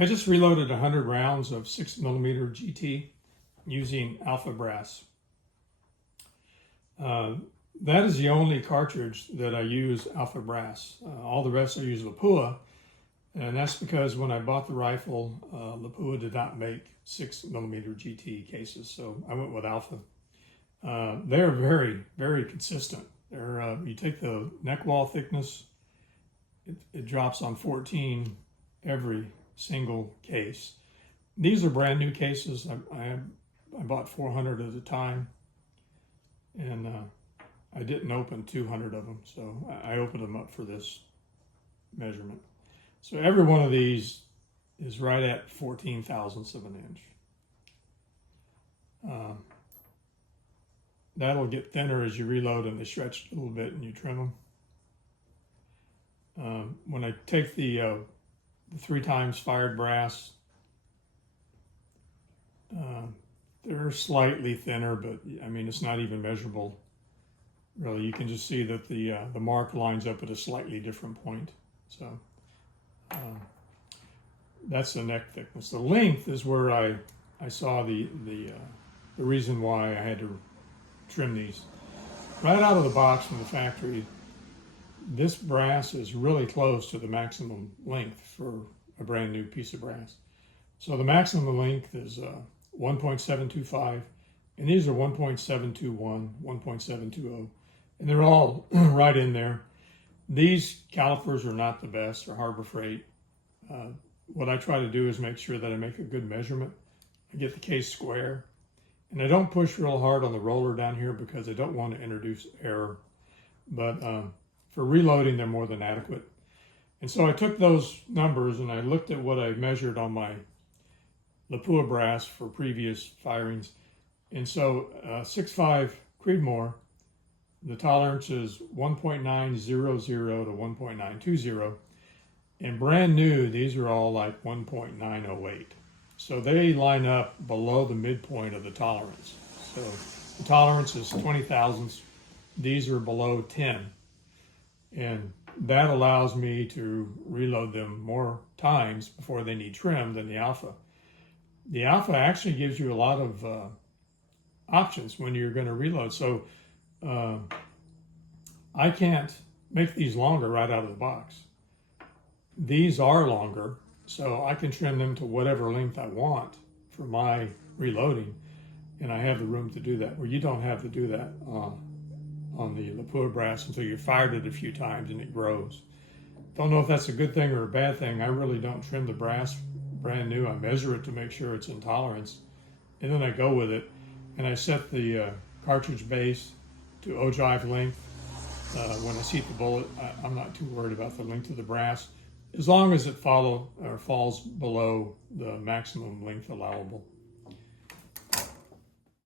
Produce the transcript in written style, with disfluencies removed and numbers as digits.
I just reloaded 100 rounds of 6mm GT using Alpha brass. That is the only cartridge that I use Alpha brass. All the rest I use Lapua, and that's because when I bought the rifle, Lapua did not make 6mm GT cases, so I went with Alpha. They're very, very consistent. You take the neck wall thickness, it drops on 14 every single case. These are brand new cases. I bought 400 at a time, and I didn't open 200 of them, so I opened them up for this measurement. So every one of these is right at 14 thousandths of an inch. That'll get thinner as you reload and they stretch a little bit and you trim them. When I take the 3 times fired brass, they're slightly thinner, but I mean, it's not even measurable. Really, you can just see that the mark lines up at a slightly different point. So that's the neck thickness. The length is where I saw the reason why I had to trim these. Right out of the box from the factory, this brass is really close to the maximum length for a brand new piece of brass. So the maximum length is 1.725, and these are 1.721, 1.720, and they're all right in there. These calipers are not the best, or Harbor Freight. What I try to do is make sure that I make a good measurement. I get the case square, and I don't push real hard on the roller down here because I don't want to introduce error. But for reloading, they're more than adequate. And so I took those numbers and I looked at what I measured on my Lapua brass for previous firings. And so 6.5 Creedmoor, the tolerance is 1.900 to 1.920. And brand new, these are all like 1.908. So they line up below the midpoint of the tolerance. So the tolerance is 20 thousandths. These are below 10. And that allows me to reload them more times before they need trim than the Alpha. The Alpha actually gives you a lot of options when you're going to reload. So I can't make these longer right out of the box. These are longer, so I can trim them to whatever length I want for my reloading, and I have the room to do that, where you don't have to do that on the Lapua brass until you've fired it a few times and it grows. Don't know if that's a good thing or a bad thing. I really don't trim the brass brand new. I measure it to make sure it's in tolerance, and then I go with it, and I set the cartridge base to ogive length. When I seat the bullet, I'm not too worried about the length of the brass, as long as it falls below the maximum length allowable.